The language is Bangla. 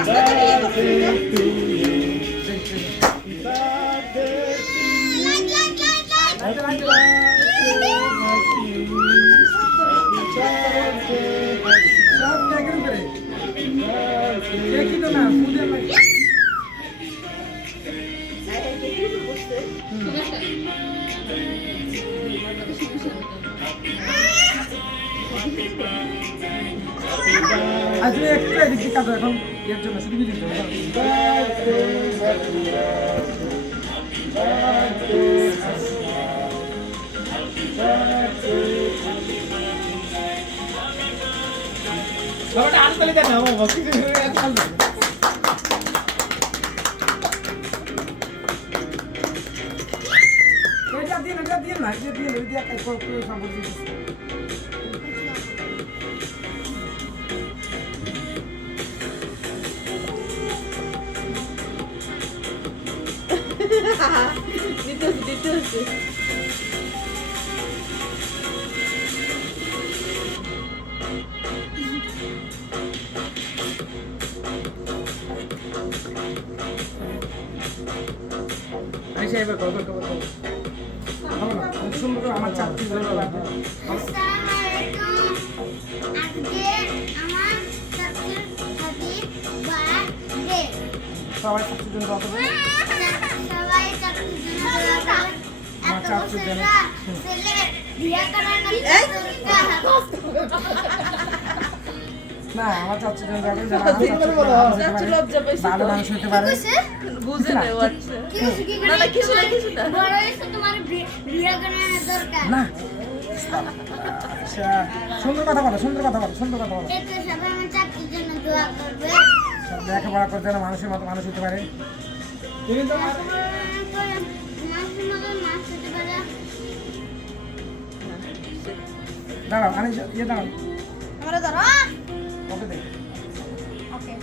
Aslında tabii iyi dokunuyor. Happy birthday. আজ একটু এদিক কাটো এখন এর জন্য শুধু বিদিক বাবাটা আজ তালে দেন ভালো লাগে। এটা দিন এটা দিন না, এটা দিন করে সম্পর্ক সুন্দর করে আমার চাকরি হাবিব বার্থডে সবাই চাকরির জন্য না না আমার মানুষ হতে পারে, ভালো মানুষ হতে পারে। বুঝে নেই ও আচ্ছা। কি হইছে, কি না, না, কিছু না, কিছু না। তোমার বিয়ে করার দরকার। না। সুন্দর কথা বলো সুন্দর কথা বলো সুন্দর কথা বলো। লেখাপড়া করতে মানুষের মতো মানুষ হতে পারে। তুমি তো দাঁড়াও আমি ইয়ে দাঁড়াও। আমরা ধরো। ওকে দে ওকে